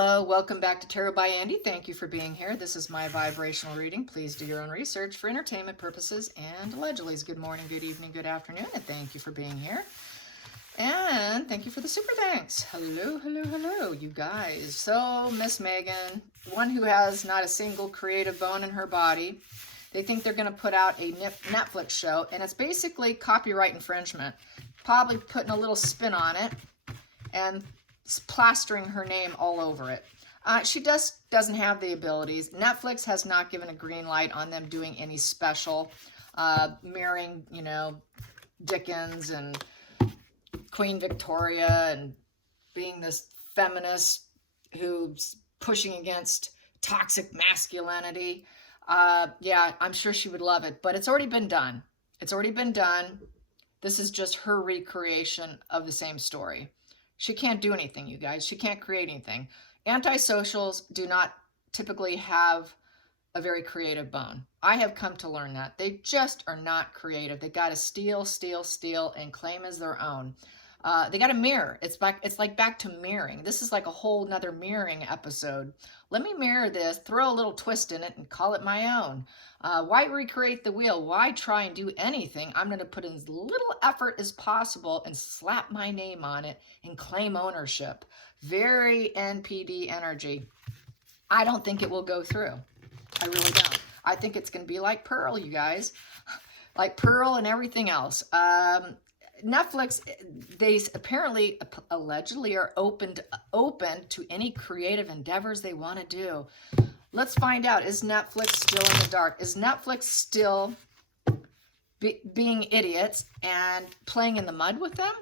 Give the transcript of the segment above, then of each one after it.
Hello, welcome back to Tarot by Andy. Thank you for being here. This is my vibrational reading. Please do your own research for entertainment purposes and allegedly. Good morning, good evening, good afternoon, and thank you for being here. And thank you for the super thanks. Hello, hello, hello, you guys. So, Miss Megan, one who has not a single creative bone in her body, they think they're going to put out a Netflix show, and it's basically copyright infringement. Probably putting a little spin on it and plastering her name all over it. She doesn't have the abilities. Netflix has not given a green light on them doing any special mirroring, Dickens and Queen Victoria and being this feminist who's pushing against toxic masculinity. Yeah, I'm sure she would love it, but it's already been done. It's already been done. This is just her recreation of the same story. She can't do anything, you guys. She can't create anything. Antisocials do not typically have a very creative bone. I have come to learn that. They just are not creative. They got to steal, steal, steal, and claim as their own. They got to mirror. It's like back to mirroring. This is like a whole nother mirroring episode. Let me mirror this, throw a little twist in it, and call it my own. Why recreate the wheel? Why try and do anything? I'm going to put in as little effort as possible and slap my name on it and claim ownership. Very NPD energy. I don't think it will go through. I really don't. I think it's going to be like Pearl, you guys. Like Pearl and everything else. Netflix, they apparently, allegedly, are open to any creative endeavors they want to do. Let's find out. Is Netflix still in the dark? Is Netflix still being idiots and playing in the mud with them?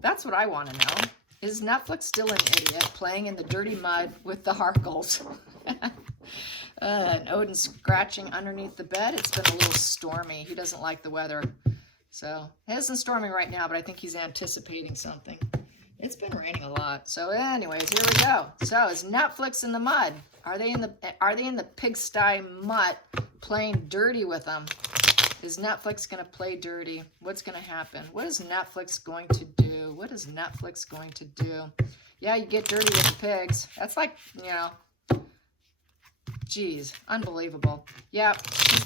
That's what I want to know. Is Netflix still an idiot playing in the dirty mud with the Harkles? And Odin scratching underneath the bed. It's been a little stormy. He doesn't like the weather. So it isn't storming right now, but I think he's anticipating something. It's been raining a lot. So anyways, here we go. So is Netflix in the mud? Are they in the pigsty mutt playing dirty with them? Is Netflix going to play dirty? What's going to happen? What is Netflix going to do? What is Netflix going to do? Yeah, you get dirty with the pigs. That's like, geez, unbelievable. Yeah,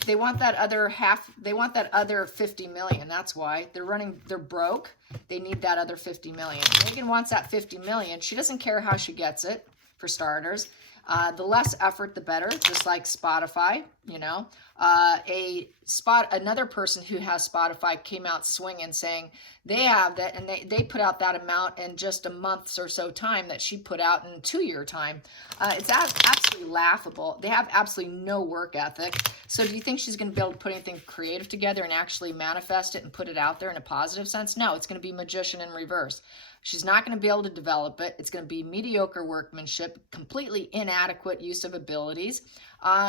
they want that other half, they want that other 50 million. That's why they're broke. They need that other 50 million. Megan wants that 50 million. She doesn't care how she gets it, for starters. The less effort, the better, just like Spotify, another person who has Spotify came out swinging saying they have that, and they put out that amount in just a month or so time that she put out in 2-year time. It's absolutely laughable. They have absolutely no work ethic. So do you think she's going to be able to put anything creative together and actually manifest it and put it out there in a positive sense? No, it's going to be magician in reverse. She's not going to be able to develop it. It's going to be mediocre workmanship, completely inadequate use of abilities.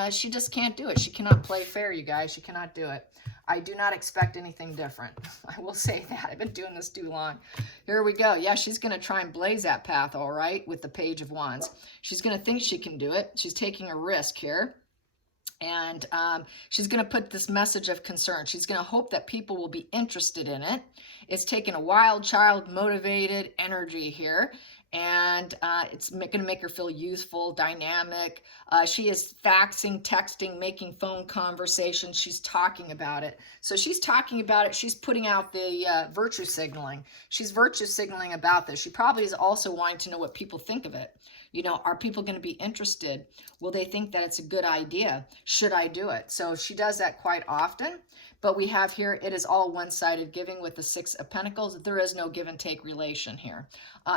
She just can't do it. She cannot play fair, you guys. She cannot do it. I do not expect anything different. I will say that. I've been doing this too long. Here we go. Yeah, she's going to try and blaze that path, all right, with the Page of Wands. She's going to think she can do it. She's taking a risk here. And she's going to put this message of concern. She's going to hope that people will be interested in it. It's taking a wild child motivated energy here. And it's going to make her feel useful, dynamic. She is faxing, texting, making phone conversations. She's talking about it. So she's talking about it. She's putting out the virtue signaling. She's virtue signaling about this. She probably is also wanting to know what people think of it. Are people going to be interested? Will they think that it's a good idea? Should I do it? So she does that quite often. But we have here, it is all one-sided giving with the Six of Pentacles. There is no give and take relation here.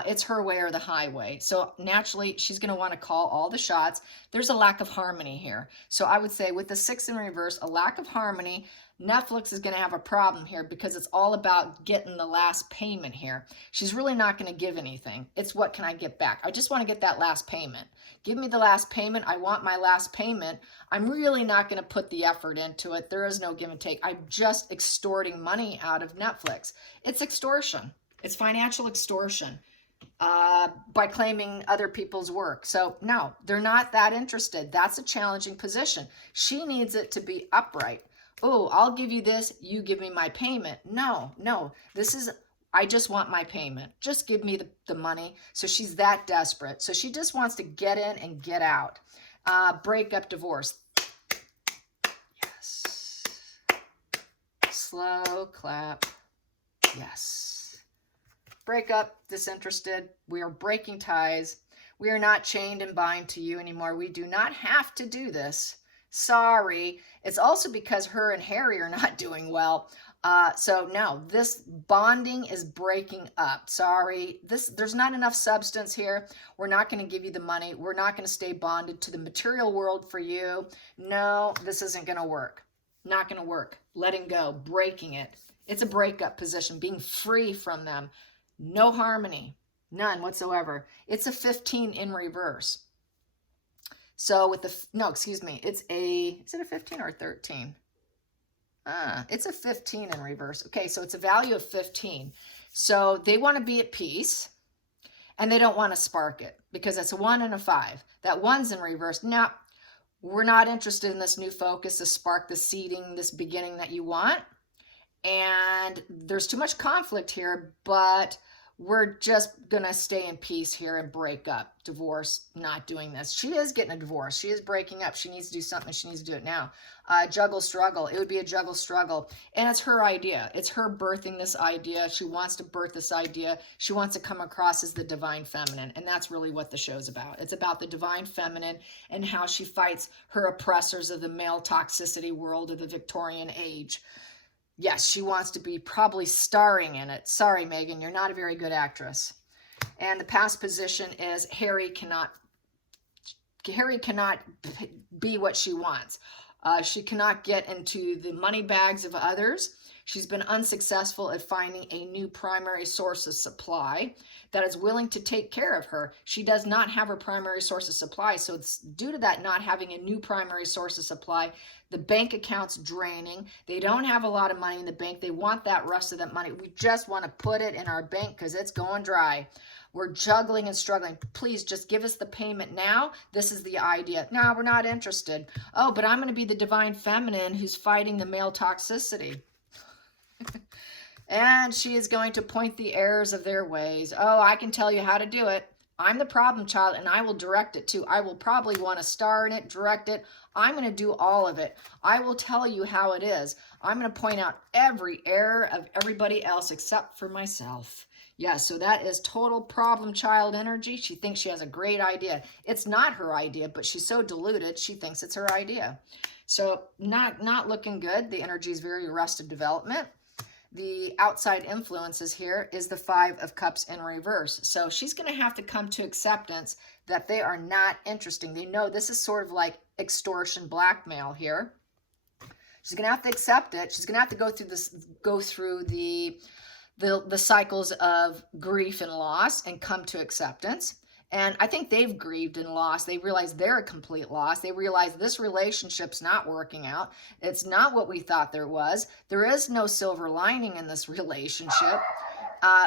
It's her way or the highway. So naturally, she's going to want to call all the shots. There's a lack of harmony here. So I would say with the 6 in reverse, a lack of harmony, Netflix is going to have a problem here because it's all about getting the last payment here. She's really not going to give anything. It's what can I get back? I just want to get that last payment. Give me the last payment. I want my last payment. I'm really not going to put the effort into it. There is no give and take. I'm just extorting money out of Netflix. It's extortion. It's financial extortion by claiming other people's work. So no, they're not that interested. That's a challenging position. She needs it to be upright. Oh, I'll give you this, you give me my payment. No, this is I just want my payment. Just give me the money. So she's that desperate. So she just wants to get in and get out. Breakup, divorce. Yes. Slow clap. Yes. Breakup, disinterested. We are breaking ties. We are not chained and bind to you anymore. We do not have to do this. Sorry. It's also because her and Harry are not doing well. So no, this bonding is breaking up. Sorry. There's not enough substance here. We're not going to give you the money. We're not going to stay bonded to the material world for you. No, this isn't going to work. Not going to work. Letting go, breaking it. It's a breakup position, being free from them. No harmony, none whatsoever. It's a 15 in reverse. So with the, no, excuse me, is it a 15 or a 13? It's a 15 in reverse. Okay, so it's a value of 15. So they want to be at peace, and they don't want to spark it because it's a 1 and a 5. That 1's in reverse. No, we're not interested in this new focus, this spark, this seeding, this beginning that you want. And there's too much conflict here, but we're just going to stay in peace here and break up. Divorce, not doing this. She is getting a divorce. She is breaking up. She needs to do something. She needs to do it now. Juggle, struggle. It would be a juggle, struggle. And it's her idea. It's her birthing this idea. She wants to birth this idea. She wants to come across as the divine feminine. And that's really what the show's about. It's about the divine feminine and how she fights her oppressors of the male toxicity world of the Victorian age. Yes, she wants to be probably starring in it. Sorry, Megan, you're not a very good actress. And the past position is Harry cannot be what she wants. She cannot get into the money bags of others. She's been unsuccessful at finding a new primary source of supply that is willing to take care of her. She does not have her primary source of supply. So it's due to that not having a new primary source of supply, the bank account's draining. They don't have a lot of money in the bank. They want that rest of that money. We just want to put it in our bank because it's going dry. We're juggling and struggling. Please just give us the payment now. This is the idea. No, we're not interested. Oh, but I'm going to be the divine feminine who's fighting the male toxicity. And she is going to point the errors of their ways. Oh, I can tell you how to do it. I'm the problem child, and I will direct it too. I will probably want to star in it, direct it. I'm going to do all of it. I will tell you how it is. I'm going to point out every error of everybody else except for myself. Yeah, so that is total problem child energy. She thinks she has a great idea. It's not her idea, but she's so deluded, she thinks it's her idea. So not looking good. The energy is very arrested development. The outside influences here is the 5 of Cups in reverse. So she's going to have to come to acceptance that they are not interesting. They know this is sort of like extortion, blackmail here. She's going to have to accept it. She's going to have to go through the cycles of grief and loss and come to acceptance. And I think they've grieved and lost. They realize they're a complete loss. They realize this relationship's not working out. It's not what we thought there was. There is no silver lining in this relationship.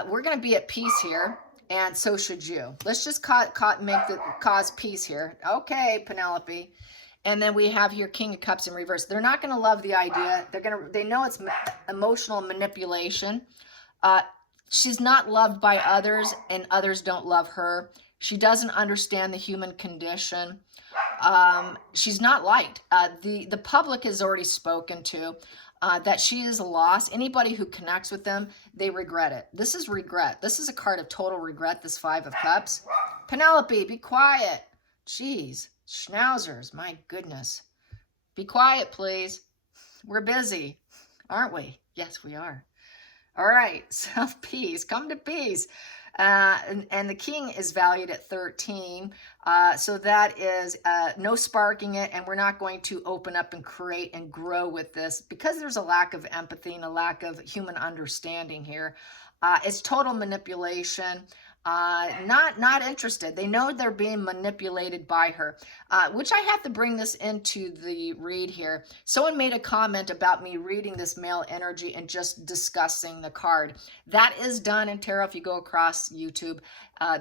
We're going to be at peace here, and so should you. Let's just cause peace here. Okay, Penelope. And then we have here King of Cups in reverse. They're not going to love the idea. They know it's emotional manipulation. She's not loved by others, and others don't love her. She doesn't understand the human condition. She's not liked. The public has already spoken to that she is lost. Anybody who connects with them, they regret it. This is regret. This is a card of total regret, this 5 of Cups. Penelope, be quiet. Jeez, schnauzers, my goodness. Be quiet, please. We're busy, aren't we? Yes, we are. All right, self-peace, come to peace. And the King is valued at 13. So that is no sparking it, and we're not going to open up and create and grow with this because there's a lack of empathy and a lack of human understanding here. It's total manipulation. Not interested. They know they're being manipulated by her, which I have to bring this into the read here. Someone made a comment about me reading this male energy and just discussing the card. That is done in tarot if you go across YouTube.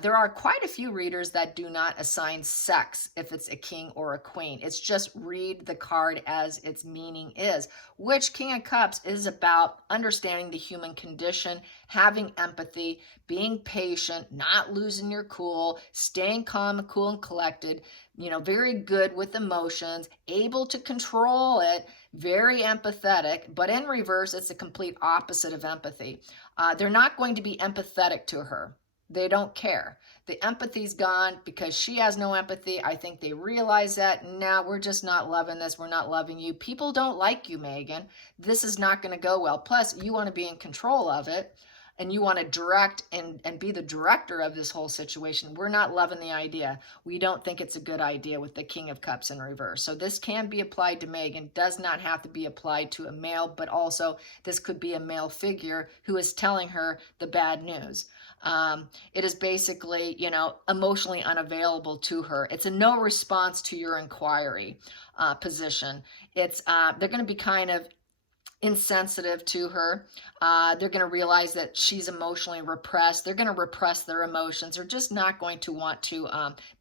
There are quite a few readers that do not assign sex if it's a king or a queen. It's just read the card as its meaning is, which King of Cups is about understanding the human condition, having empathy, being patient, not losing your cool, staying calm and cool and collected, very good with emotions, able to control it, very empathetic, but in reverse, it's a complete opposite of empathy. They're not going to be empathetic to her. They don't care. The empathy's gone because she has no empathy. I think they realize that. Now we're just not loving this. We're not loving you. People don't like you, Megan. This is not going to go well. Plus, you want to be in control of it, and you want to direct and be the director of this whole situation. We're not loving the idea. We don't think it's a good idea with the King of Cups in reverse. So this can be applied to Megan, does not have to be applied to a male, but also this could be a male figure who is telling her the bad news. It is basically, emotionally unavailable to her. It's a no response to your inquiry position. It's they're going to be kind of insensitive to her. They're going to realize that she's emotionally repressed. They're going to repress their emotions. They're just not going to want to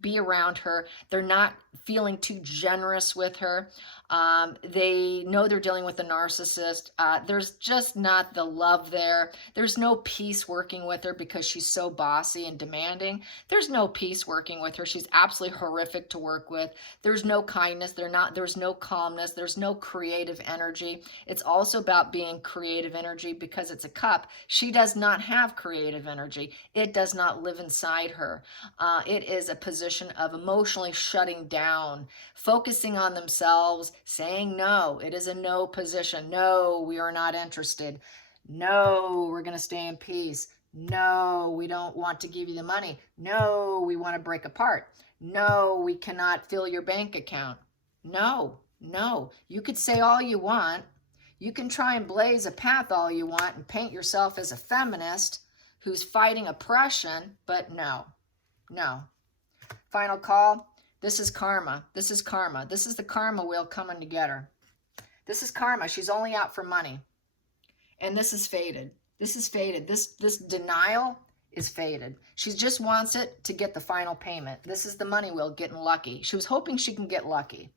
be around her. They're not feeling too generous with her. They know they're dealing with a narcissist. There's just not the love there. There's no peace working with her because she's so bossy and demanding. There's no peace working with her. She's absolutely horrific to work with. There's no kindness. There's no calmness. There's no creative energy. It's also about being creative energy because it's a cup. She does not have creative energy. It does not live inside her. It is a position of emotionally shutting down, focusing on themselves, saying no. It is a no position. No, we are not interested. No, we're going to stay in peace. No, we don't want to give you the money. No, we want to break apart. No, we cannot fill your bank account. No. You could say all you want. You can try and blaze a path all you want and paint yourself as a feminist who's fighting oppression, but no. Final call. This is karma. This is karma. This is the karma wheel coming to get her. This is karma. She's only out for money. And this is fated. This is fated. This denial is fated. She just wants it to get the final payment. This is the money wheel getting lucky. She was hoping she can get lucky.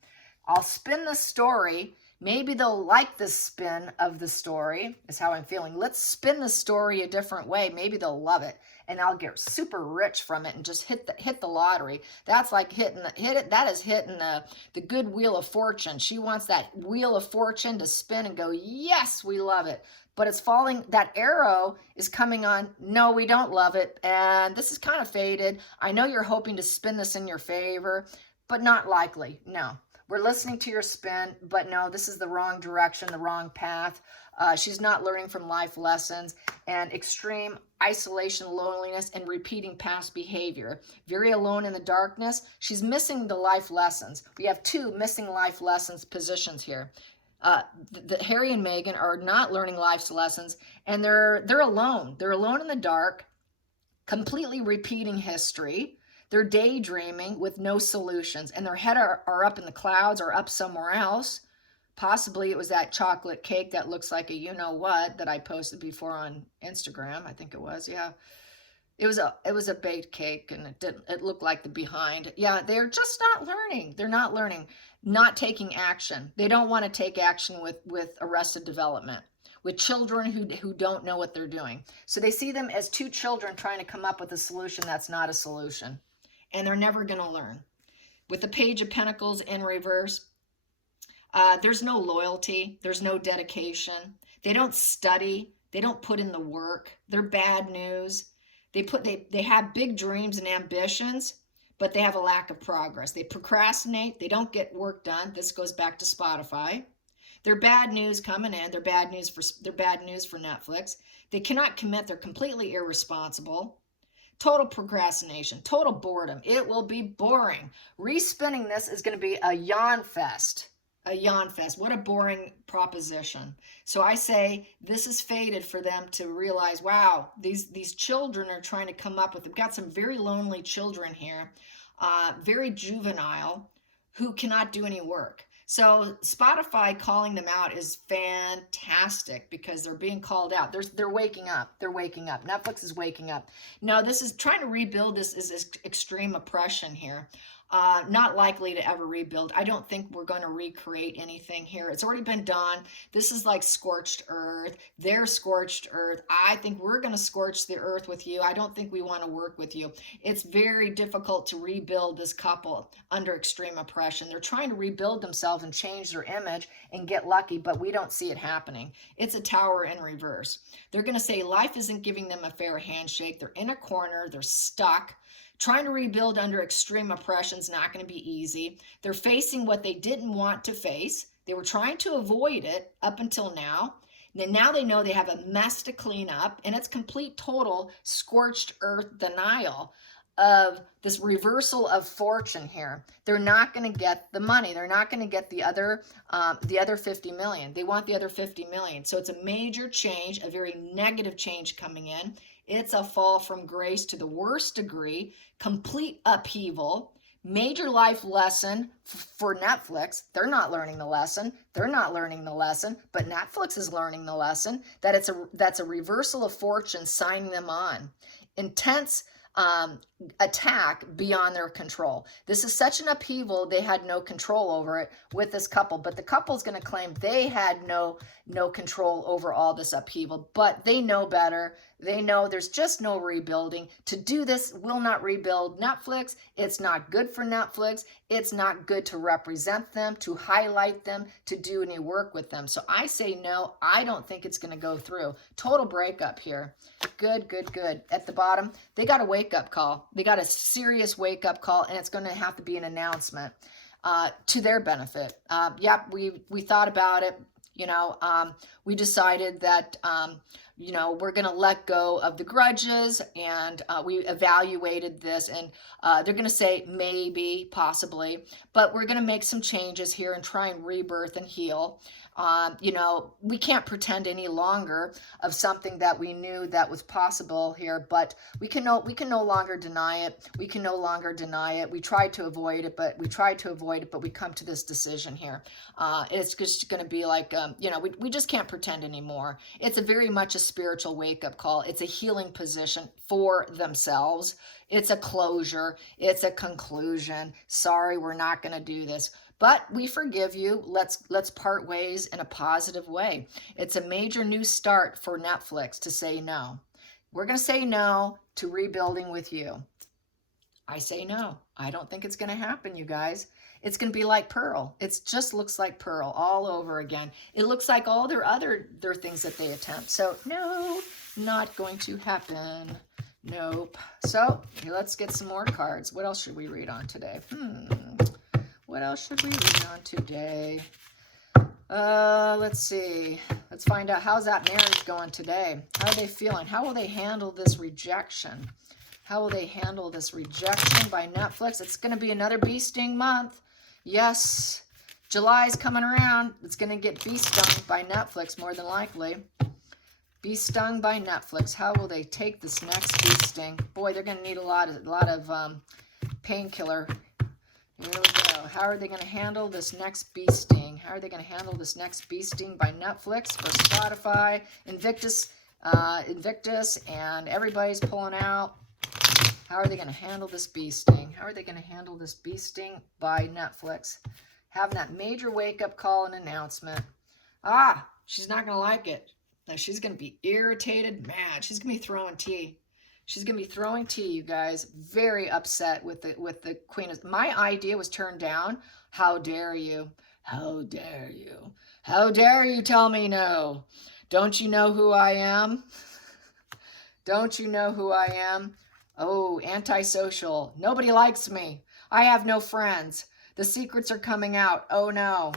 I'll spin the story. Maybe they'll like the spin of the story, is how I'm feeling. Let's spin the story a different way. Maybe they'll love it, and I'll get super rich from it and just hit the lottery. That's like hitting the good wheel of fortune. She wants that wheel of fortune to spin and go, yes, we love it. But it's falling, that arrow is coming on, no, we don't love it, and this is kind of faded. I know you're hoping to spin this in your favor, but not likely, no. We're listening to your spin, but no, this is the wrong direction, the wrong path. She's not learning from life lessons, and extreme isolation, loneliness, and repeating past behavior. Very alone in the darkness. She's missing the life lessons. We have two missing life lessons positions here. Harry and Meghan are not learning life's lessons, and they're alone. They're alone in the dark, completely repeating history. They're daydreaming with no solutions, and their head are up in the clouds or up somewhere else. Possibly it was that chocolate cake that looks like a you-know-what that I posted before on Instagram. I think it was, yeah. It was a baked cake, and it looked like the behind. Yeah, they're just not learning. They're not learning, not taking action. They don't want to take action with Arrested Development, with children who don't know what they're doing. So they see them as two children trying to come up with a solution that's not a solution. And they're never going to learn. With the Page of Pentacles in reverse, there's no loyalty. There's no dedication. They don't study. They don't put in the work. They're bad news. They have big dreams and ambitions, but they have a lack of progress. They procrastinate. They don't get work done. This goes back to Spotify. They're bad news coming in. They're bad news for Netflix. They cannot commit. They're completely irresponsible. Total procrastination, total boredom. It will be boring. Respinning this is going to be a yawn fest. A yawn fest. What a boring proposition. So I say this is fated for them to realize, wow, these children are trying to come up with, they've got some very lonely children here, very juvenile, who cannot do any work. So Spotify calling them out is fantastic because they're being called out. They're waking up. They're waking up. Netflix is waking up. No, this is trying to rebuild. This is extreme oppression here. Not likely to ever rebuild. I don't think we're going to recreate anything here. It's already been done. This is like scorched earth. They're scorched earth. I think we're going to scorch the earth with you. I don't think we want to work with you. It's very difficult to rebuild this couple under extreme oppression. They're trying to rebuild themselves and change their image and get lucky, but we don't see it happening. It's a tower in reverse. They're going to say life isn't giving them a fair handshake. They're in a corner. They're stuck. Trying to rebuild under extreme oppression is not going to be easy. They're facing what they didn't want to face. They were trying to avoid it up until now. And now they know they have a mess to clean up, and it's complete, total scorched earth denial of this reversal of fortune here. They're not going to get the money. They're not going to get the other 50 million. They want the other 50 million. So it's a major change, a very negative change coming in. It's a fall from grace to the worst degree, complete upheaval, major life lesson for Netflix. They're not learning the lesson. They're not learning the lesson, but Netflix is learning the lesson that that's a reversal of fortune signing them on. Intense attack beyond their control. This is such an upheaval, they had no control over it with this couple, but the couple's going to claim they had no control over all this upheaval, but they know better. They know there's just no rebuilding. To do this will not rebuild Netflix. It's not good for Netflix. It's not good to represent them, to highlight them, to do any work with them. So I say no. I don't think it's going to go through. Total breakup here. Good, good, good. At the bottom, they got a wake-up call. They got a serious wake-up call, and it's going to have to be an announcement to their benefit. Yep, we thought about it. We decided that, we're going to let go of the grudges, and we evaluated this, and they're going to say maybe, possibly, but we're going to make some changes here and try and rebirth and heal. We can't pretend any longer of something that we knew that was possible here, but we can no longer deny it. We can no longer deny it. We tried to avoid it, but we come to this decision here. It's just going to be like, we just can't pretend anymore. It's a very much a spiritual wake-up call. It's a healing position for themselves. It's a closure. It's a conclusion. Sorry, we're not going to do this. But we forgive you. Let's part ways in a positive way. It's a major new start for Netflix to say no. We're going to say no to rebuilding with you. I say no. I don't think it's going to happen, you guys. It's going to be like Pearl. It just looks like Pearl all over again. It looks like all their things that they attempt. So no, not going to happen. Nope. So let's get some more cards. What else should we read on today? What else should we read on today? Let's see. Let's find out, how's that marriage going today? How are they feeling? How will they handle this rejection? How will they handle this rejection by Netflix? It's going to be another bee sting month. Yes, July's coming around. It's going to get bee stung by Netflix more than likely. Be stung by Netflix. How will they take this next bee sting? Boy, they're going to need a lot of painkiller. Here we go. How are they going to handle this next bee sting? How are they going to handle this next bee sting by Netflix or Spotify, Invictus, and everybody's pulling out? How are they going to handle this bee sting? How are they going to handle this bee sting by Netflix? Having that major wake-up call and announcement. She's not going to like it. She's going to be irritated, mad. She's going to be throwing tea. She's going to be throwing tea, you guys. Very upset with the Queen. My idea was turned down. How dare you? How dare you? How dare you tell me no? Don't you know who I am? Don't you know who I am? Oh, antisocial. Nobody likes me. I have no friends. The secrets are coming out. Oh, no.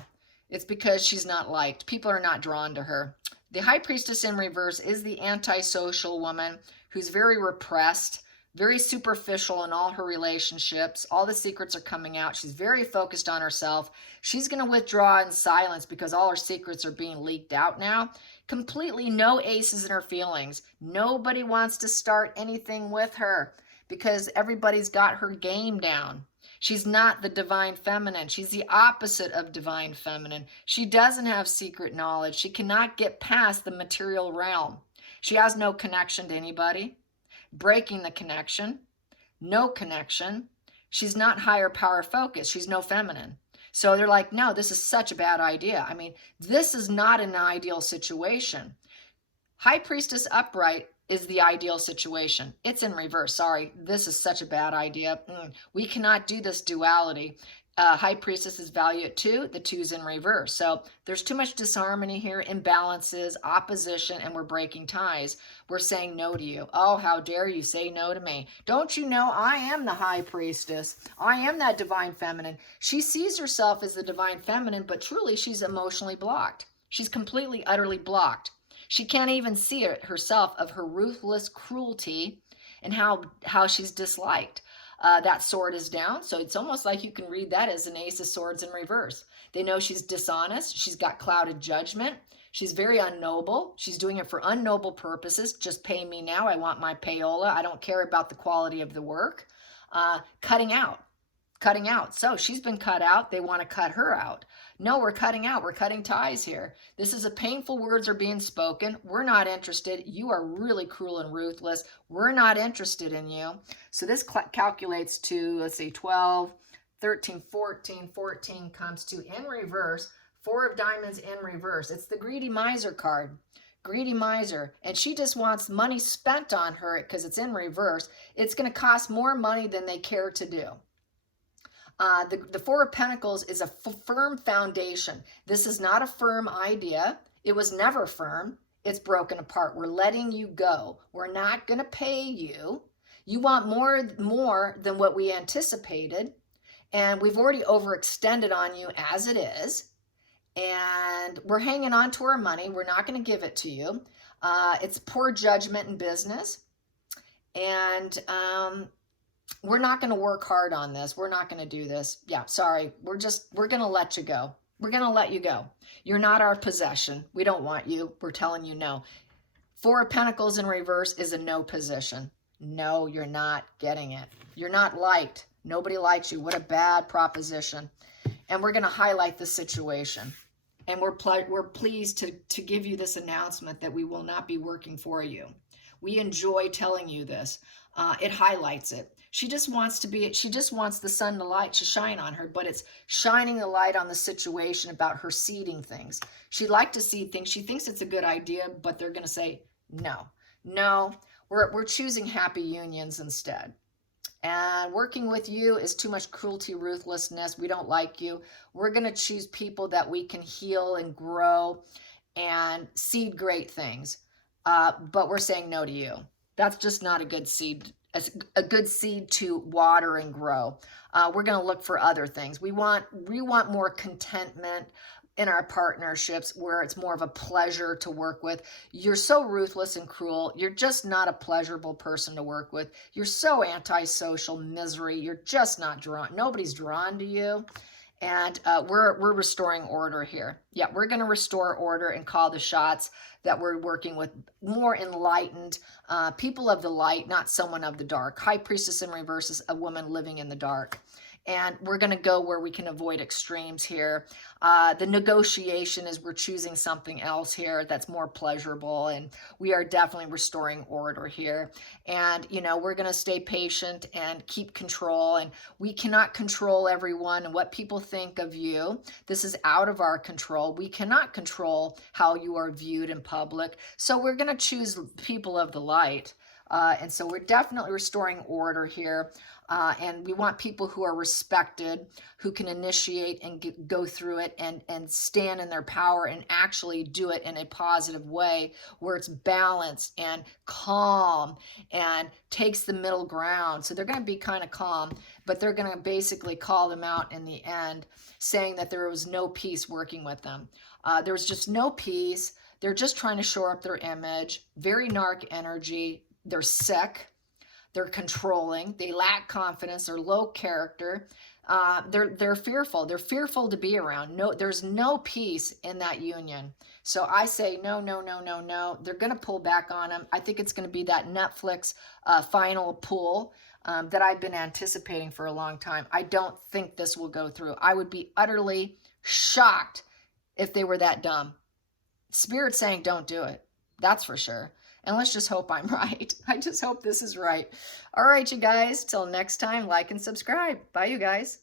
It's because she's not liked. People are not drawn to her. The High Priestess in reverse is the antisocial woman who's very repressed, very superficial in all her relationships. All the secrets are coming out. She's very focused on herself. She's going to withdraw in silence because all her secrets are being leaked out now. Completely no aces in her feelings. Nobody wants to start anything with her because everybody's got her game down. She's not the divine feminine. She's the opposite of divine feminine. She doesn't have secret knowledge. She cannot get past the material realm. She has no connection to anybody. Breaking the connection. No connection. She's not higher power focused. She's no feminine. So they're like, no, this is such a bad idea. I mean, this is not an ideal situation. High Priestess upright is the ideal situation. It's in reverse. Sorry, this is such a bad idea. We cannot do this duality. High Priestess is value at 2, the 2's in reverse. So there's too much disharmony here, imbalances, opposition, and we're breaking ties. We're saying no to you. Oh, how dare you say no to me. Don't you know I am the High Priestess? I am that divine feminine. She sees herself as the divine feminine, but truly she's emotionally blocked. She's completely, utterly blocked. She can't even see it herself of her ruthless cruelty and how she's disliked. That sword is down, so it's almost like you can read that as an Ace of Swords in reverse. They know she's dishonest. She's got clouded judgment. She's very unnoble. She's doing it for unnoble purposes. Just pay me now. I want my payola. I don't care about the quality of the work. Cutting out. Cutting out. So she's been cut out. They want to cut her out. No, we're cutting out. We're cutting ties here. This is a painful words are being spoken. We're not interested. You are really cruel and ruthless. We're not interested in you. So this calculates to, let's see, 12, 13, 14. 14 comes to in reverse. 4 of diamonds in reverse. It's the greedy miser card. Greedy miser. And she just wants money spent on her because it's in reverse. It's going to cost more money than they care to do. The 4 of Pentacles is a firm foundation. This is not a firm idea. It was never firm. It's broken apart. We're letting you go. We're not going to pay you. You want more than what we anticipated. And we've already overextended on you as it is. And we're hanging on to our money. We're not going to give it to you. It's poor judgment in business. And we're not going to work hard on this. We're not going to do this. Yeah, sorry. We're going to let you go. We're going to let you go. You're not our possession. We don't want you. We're telling you no. 4 of Pentacles in reverse is a no position. No, you're not getting it. You're not liked. Nobody likes you. What a bad proposition. And we're going to highlight the situation. And we're pleased to give you this announcement that we will not be working for you. We enjoy telling you this. It highlights it. She just wants the sun to shine on her, but it's shining the light on the situation about her seeding things. She'd like to seed things. She thinks it's a good idea, but they're going to say, no, we're choosing happy unions instead. And working with you is too much cruelty, ruthlessness. We don't like you. We're going to choose people that we can heal and grow and seed great things. But we're saying no to you. That's just not a good seed. A good seed to water and grow. We're going to look for other things. We want more contentment in our partnerships where it's more of a pleasure to work with. You're so ruthless and cruel. You're just not a pleasurable person to work with. You're so antisocial, misery. You're just not drawn. Nobody's drawn to you. And we're restoring order here. Yeah, we're going to restore order and call the shots that we're working with more enlightened people of the light, not someone of the dark. High Priestess in reverse is a woman living in the dark. And we're going to go where we can avoid extremes here. The negotiation is we're choosing something else here that's more pleasurable. And we are definitely restoring order here. And, we're going to stay patient and keep control. And we cannot control everyone and what people think of you. This is out of our control. We cannot control how you are viewed in public. So we're going to choose people of the light. And so we're definitely restoring order here. And we want people who are respected, who can initiate and go through it and stand in their power and actually do it in a positive way where it's balanced and calm and takes the middle ground. So they're going to be kind of calm, but they're going to basically call them out in the end, saying that there was no peace working with them. There was just no peace. They're just trying to shore up their image. Very narc energy. They're sick. They're controlling. They lack confidence. They're low character. They're fearful. They're fearful to be around. No, there's no peace in that union. So I say no, no, no, no, no. They're going to pull back on them. I think it's going to be that Netflix final pull that I've been anticipating for a long time. I don't think this will go through. I would be utterly shocked if they were that dumb. Spirit's saying don't do it. That's for sure. And let's just hope I'm right. I just hope this is right. All right, you guys. Till next time, like and subscribe. Bye, you guys.